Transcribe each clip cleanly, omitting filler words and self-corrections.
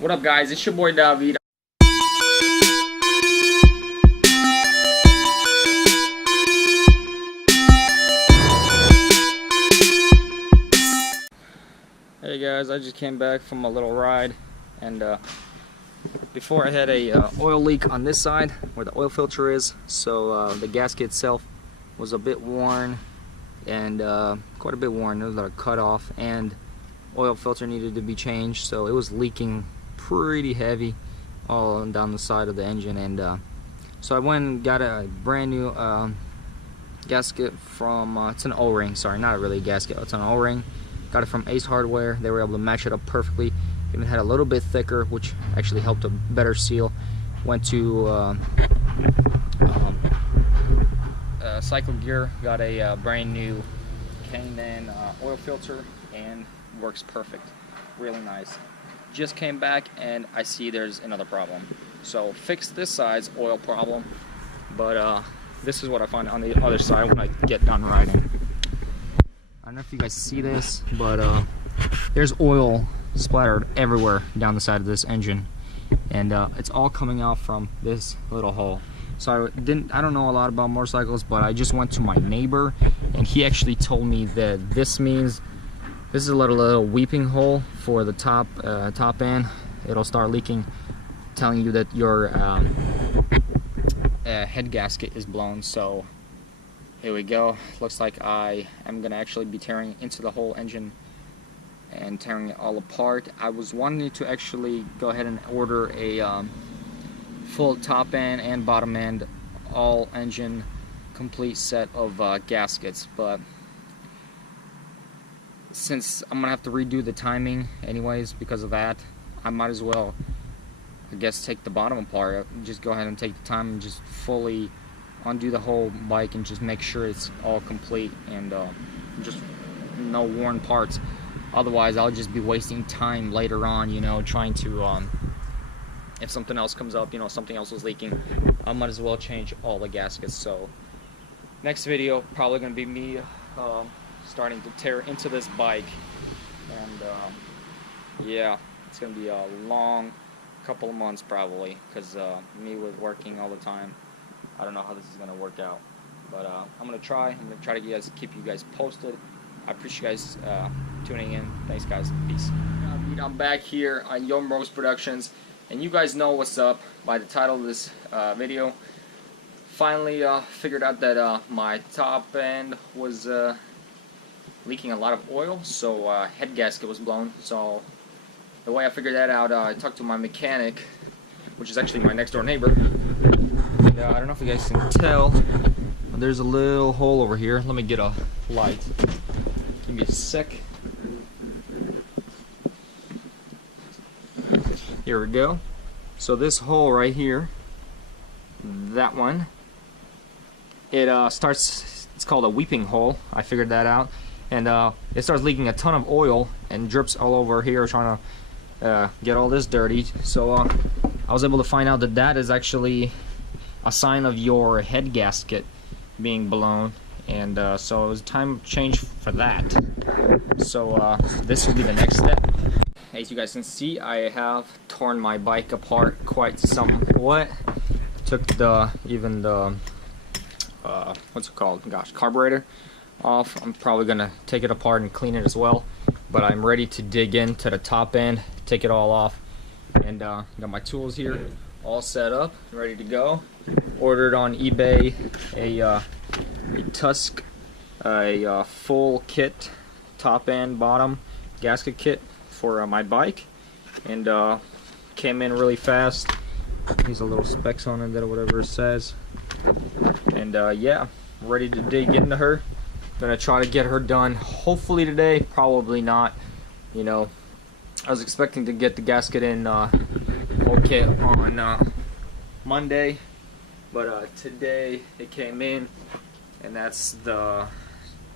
What up, guys? It's your boy David. Hey guys, I just came back from a little ride, and before I had a oil leak on this side where the oil filter is, so the gasket itself was a bit worn, and quite a bit worn. There was a cut off, and oil filter needed to be changed, so it was leaking pretty heavy all down the side of the engine. And so I went and got a brand new gasket from it's an O-ring, sorry, not really a gasket, it's an O-ring. Got it from Ace Hardware. They were able to match it up perfectly. Even had a little bit thicker, which actually helped a better seal. Went to Cycle Gear, got a brand new K&N oil filter, and works perfect. Really nice. Just came back and I see there's another problem. So fixed this side's oil problem, but this is what I find on the other side when I get done riding. I don't know if you guys see this, but there's oil splattered everywhere down the side of this engine, and it's all coming out from this little hole. So I don't know a lot about motorcycles, but I just went to my neighbor, and he actually told me that this means this is a little weeping hole for the top end. It'll start leaking, telling you that your head gasket is blown. So here we go. Looks like I am gonna actually be tearing into the whole engine and tearing it all apart. I was wanting to actually go ahead and order a full top end and bottom end, all engine complete set of gaskets, but since I'm gonna have to redo the timing anyways because of that, I might as well, I guess, take the bottom apart. Just go ahead and take the time and just fully undo the whole bike and just make sure it's all complete and just no worn parts. Otherwise I'll just be wasting time later on, you know, trying to if something else comes up, you know, something else was leaking, I might as well change all the gaskets. So next video probably gonna be me starting to tear into this bike, and yeah, it's gonna be a long couple of months probably, because me with working all the time, I don't know how this is gonna work out, but I'm gonna try to keep you guys posted. I appreciate you guys tuning in. Thanks guys, peace. I'm back here on Young Bros Productions, and you guys know what's up by the title of this video. Finally figured out that my top end was leaking a lot of oil, so head gasket was blown. So the way I figured that out, I talked to my mechanic, which is actually my next door neighbor. And, I don't know if you guys can tell, but there's a little hole over here. Let me get a light. Give me a sec. Here we go. So this hole right here, that one, it starts, it's called a weeping hole. I figured that out. And it starts leaking a ton of oil and drips all over here, trying to get all this dirty. So I was able to find out that that is actually a sign of your head gasket being blown, and so it was time to change for that. So this will be the next step. As you guys can see, I have torn my bike apart quite somewhat. Took even the what's it called? Gosh, carburetor off. I'm probably gonna take it apart and clean it as well, but I'm ready to dig into the top end, take it all off, and got my tools here all set up, ready to go. Ordered on eBay a Tusk, a full kit, top end, bottom gasket kit for my bike, and came in really fast. These are little specs on it, or whatever it says, and yeah, ready to dig into her. Gonna try to get her done hopefully today, probably not. You know, I was expecting to get the gasket in okay on Monday, but today it came in, and that's the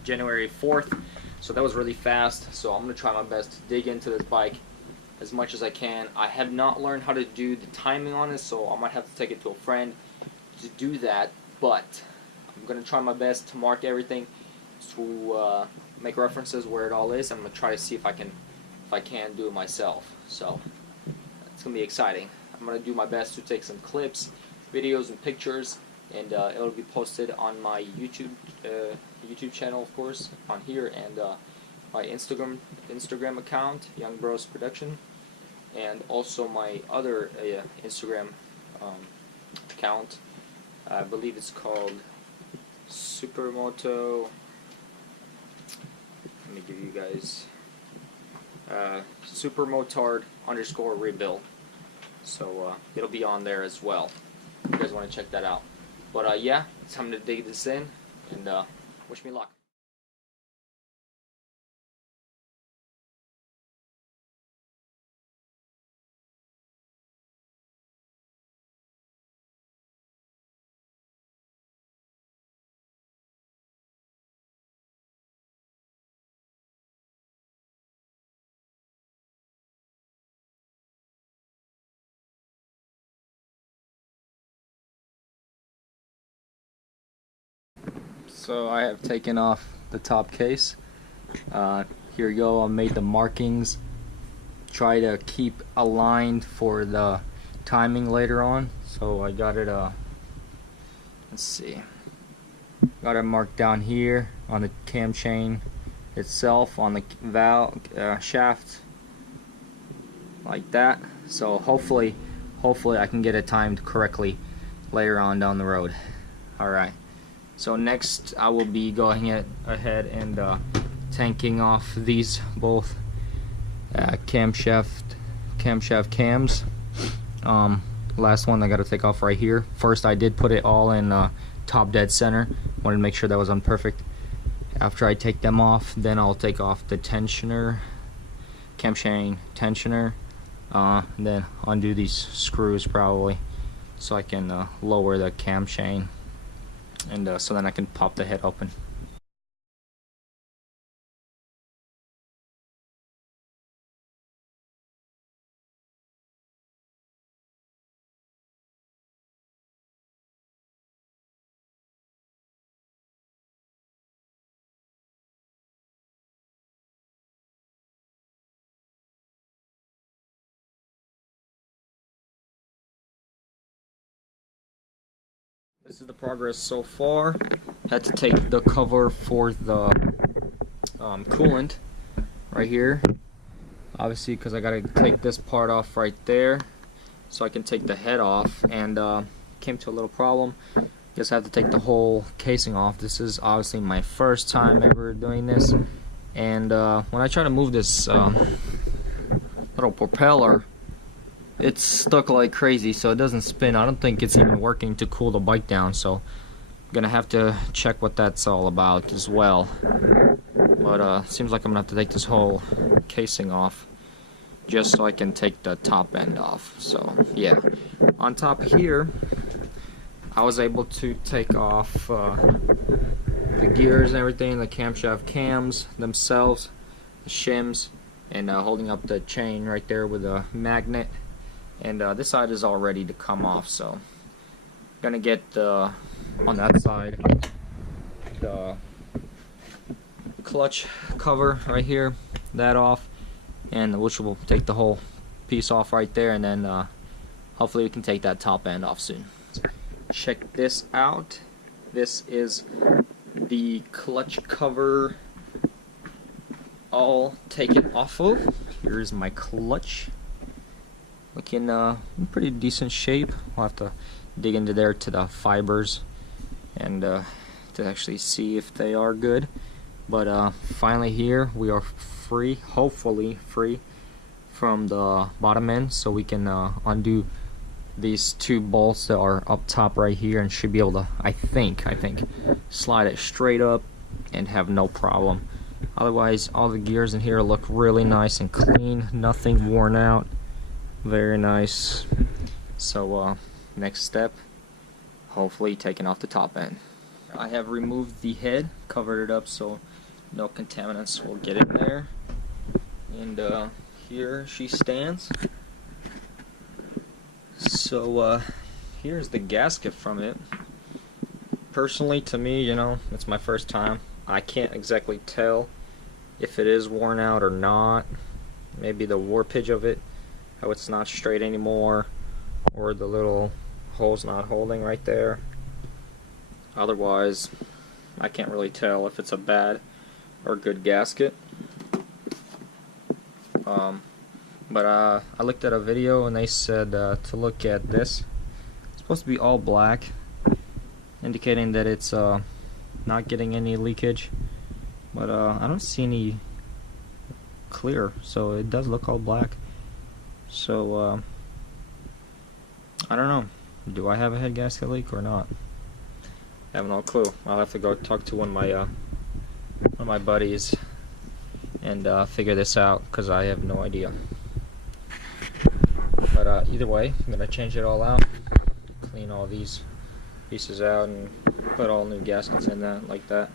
January 4th, so that was really fast. So I'm gonna try my best to dig into this bike as much as I can. I have not learned how to do the timing on it, so I might have to take it to a friend to do that, but I'm gonna try my best to mark everything, to make references where it all is. I'm gonna try to see if I can do it myself. So it's gonna be exciting. I'm gonna do my best to take some clips, videos, and pictures, and it'll be posted on my YouTube channel, of course, on here, and my Instagram account, Young Bros Production, and also my other Instagram account. I believe it's called Supermoto. Let me give you guys Supermotard_rebuild. So it'll be on there as well. If you guys want to check that out. But yeah, it's time to dig this in, and wish me luck. So I have taken off the top case. Here you go. I made the markings. Try to keep aligned for the timing later on. So I got it. Let's see. Got it marked down here on the cam chain itself, on the valve shaft, like that. So hopefully I can get it timed correctly later on down the road. All right. So next I will be going ahead and tanking off these both camshaft cams. Last one I got to take off right here. First I did put it all in top dead center. Wanted to make sure that was on perfect. After I take them off, then I'll take off the tensioner, cam chain tensioner, and then undo these screws probably, so I can lower the cam chain. And so then I can pop the head open. This is the progress so far. Had to take the cover for the coolant right here, obviously, because I gotta take this part off right there so I can take the head off, and came to a little problem. Guess I have to take the whole casing off. This is obviously my first time ever doing this, and when I try to move this little propeller, it's stuck like crazy, so it doesn't spin. I don't think it's even working to cool the bike down, so I'm gonna have to check what that's all about as well. But seems like I'm gonna have to take this whole casing off just so I can take the top end off. So yeah, on top here I was able to take off the gears and everything, the camshaft cams themselves, the shims, and holding up the chain right there with a magnet. And this side is all ready to come off, so I'm gonna get on that side the clutch cover right here, that off, and which will take the whole piece off right there, and then hopefully we can take that top end off soon. Check this out. This is the clutch cover all taken off of. Here's my clutch. Looking in pretty decent shape. We'll have to dig into there to the fibers and to actually see if they are good. But finally here we are free, hopefully free from the bottom end, so we can undo these two bolts that are up top right here, and should be able to, I think, slide it straight up and have no problem. Otherwise, all the gears in here look really nice and clean, nothing worn out. Very nice. So next step, hopefully taking off the top end. I have removed the head, covered it up so no contaminants will get in there, and here she stands. So here's the gasket from it. Personally, to me, you know, it's my first time. I can't exactly tell if it is worn out or not. Maybe the warpage of it how it's not straight anymore, or the little hole's not holding right there. Otherwise, I can't really tell if it's a bad or good gasket. But I looked at a video and they said to look at this. It's supposed to be all black, indicating that it's not getting any leakage. But I don't see any clear, so it does look all black. So I don't know. Do I have a head gasket leak or not? I have no clue. I'll have to go talk to one of my buddies and figure this out, because I have no idea. But either way, I'm gonna change it all out, clean all these pieces out, and put all new gaskets in that, like that.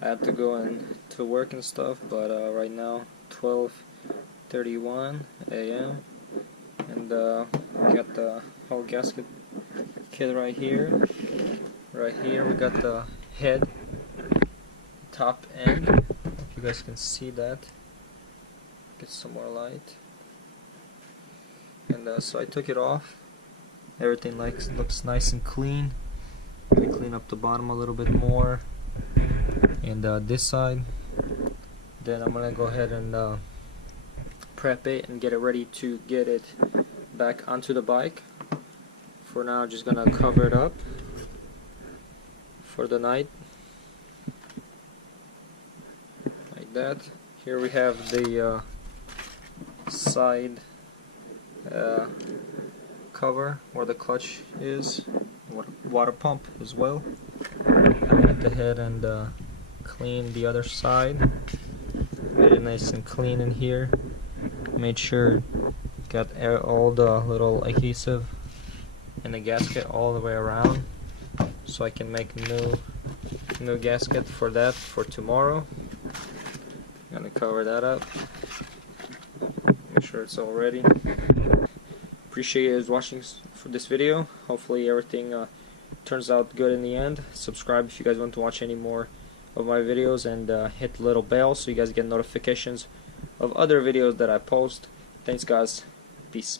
I have to go to work and stuff, but right now 12:31 a.m. and got the whole gasket kit right here. Right here we got the head, top end. If you guys can see that, get some more light. And so I took it off. Everything looks nice and clean. I clean up the bottom a little bit more, and this side. Then I'm gonna go ahead and prep it and get it ready to get it back onto the bike. For now, just gonna cover it up for the night, like that. Here we have the side cover where the clutch is, water pump as well. I went ahead and cleaned the other side, made it nice and clean in here. Made sure got all the little adhesive in the gasket all the way around, so I can make new gasket for that for tomorrow. I'm gonna cover that up, make sure it's all ready. Appreciate you guys watching for this video. Hopefully everything turns out good in the end. Subscribe if you guys want to watch any more of my videos, and hit the little bell so you guys get notifications of other videos that I post. Thanks guys, peace.